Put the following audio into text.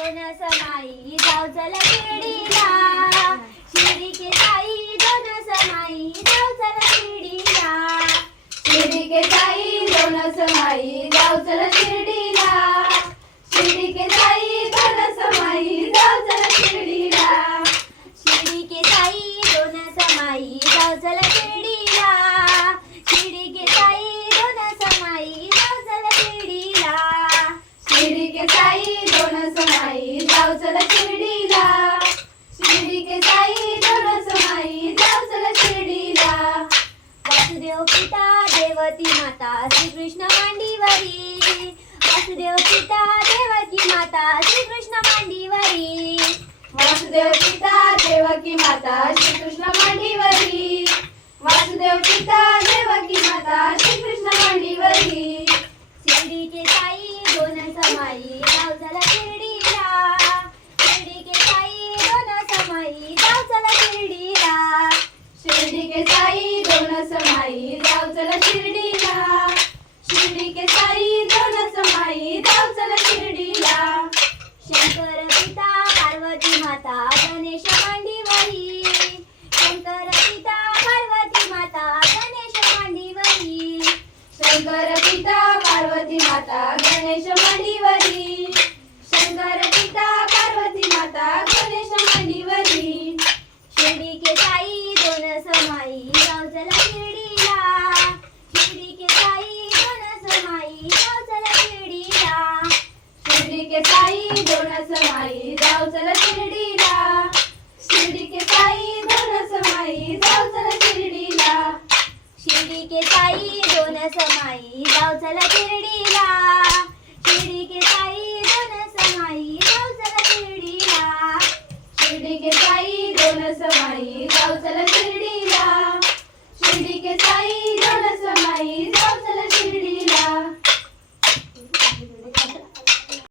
दोन समाई जाऊ चला शिर्डीला, शिर्डी के साई दोन समाई जाऊ चला शिर्डीला, शिर्डी के साई दोन समाई जाऊ चला शिर्डीला, शिर्डी के साई दोन समाई जाऊ चला शिर्डीला, शिर्डी के साई दोन समाई जाऊ चला शिर्डीला, शिर्डी के साई दोन समाई जाऊ चला शिर्डीला, शिर्डी के साई दोन समाई जाऊ चला शिर्डीला, शिर्डी के साई दोन समाई जाऊ चला शिर्डीला. वासुदेव पिता देवकी माता श्रीकृष्ण मांडीवरी, वासुदेव पिता देवकी माता श्रीकृष्ण मांडीवरी, वासुदेव पिता देवकी माता श्रीकृष्ण मांडीवरी, वासुदेव पिता देवकी माता श्रीकृष्ण मांडीवरी. शिर्डी के साई दोन समाई जाऊ चला शिर्डीला, शिर्डी के साई दोन समाई जाऊ चला शिर्डीला, शिर्डी के साई दोन समाई जाऊ चला शिर्डीला, शिर्डी के साई दोन समाई जाऊ चला शिर्डीला. शंकर पिता पार्वती माता गणेश मांडीवरी, शंकर पिता पार्वती माता गणेश मांडीवरी, शंकर पिता पार्वती माता गणेश मांडीवरी, शंकर पिता पार्वती माता गणेश मांडीवरी. शिर्डी के साई दोन समाई जाऊ चला शिर्डीला, शिर्डी के साई दोन समाई जाऊ चला शिर्डीला, शिर्डी के साई दोन समाई जाऊ चला शिर्डीला, शिर्डी के साई दोन समाई जाऊ चला शिर्डीला, शिर्डी के साई दोन समाई जाऊ चला शिर्डीला, शिर्डी के साई दोन समाई जाऊ चला शिर्डीला, शिर्डी के साई दोन समाई जाऊ चला